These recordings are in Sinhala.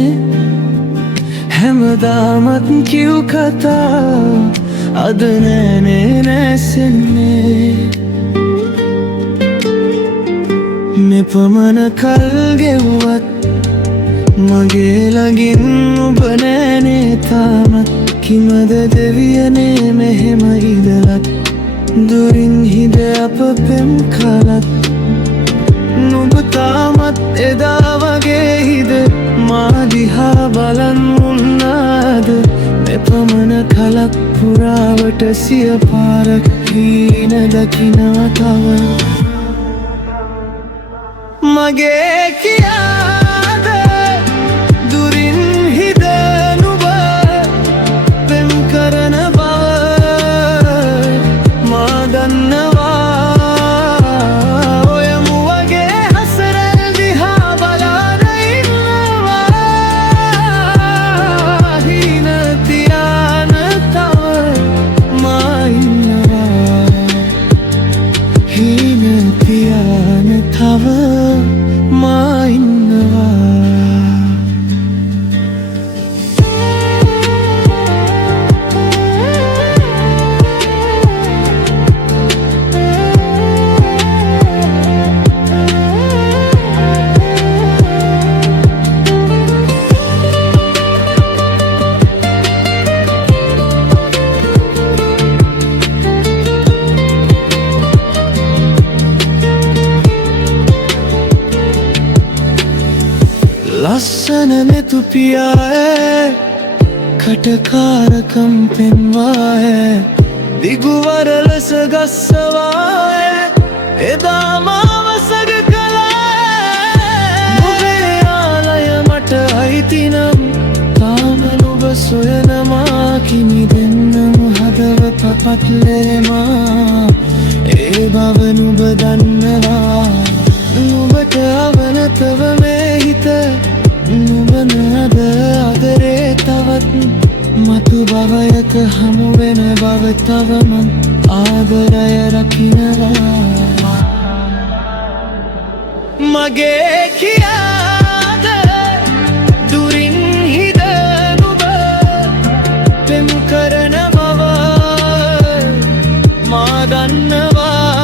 නැසෙන්නේ හැමදාමත් කිව් කතා අද නෑනේ නැසෙන්නේ මෙපමණ කල් ගෙව්වත් මගේ ළඟින් ඔබ නෑනේ තාමත් කිමද දෙවියනේ මෙහෙම ඉඳලත් දුරින් හිද අප පෙම් කලත් නුඹ තාමත් එදා වගේ හිද මා දිහා බලන් උන්නාද මෙපමණ කලක් පුරාවට සිය පාරක් හීන දකිනවා තව මගේ කියාද දුරින් හිද නුඹ පෙම් කරන බව මා දන්නවා ඔයමු වගේ හසරල් දිහා බලාන ඉන්නවා හීන තියාන තව මා ඉන්නවා හීන තියාන තව මා ඉන්නවා ලස්සන මෙතු පියාය කටකාරකම් පෙන්වාය දිගුවර ලෙස ගස්සවාය එදා මාව සග කළා ඔබේ ආලය මට අයිතිනම් තාම නුඹ සොයනමා කිමි දෙන්නම හදවත පපත්ලෙමා ඒ බව නුඹ දන්නවා නුඹට අවනතව මේ හිත නුඹ නද අදරේ තවත් මතු භවයක හමු වෙන බව තවම ආදරය රකින්නවා මගේ කියාද දුරින් හිද නුඹ පෙම් කරන බව මා දන්නවා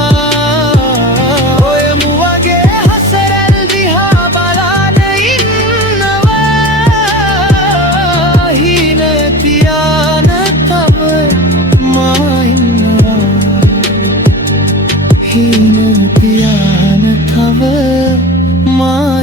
හීන තියාන තව මා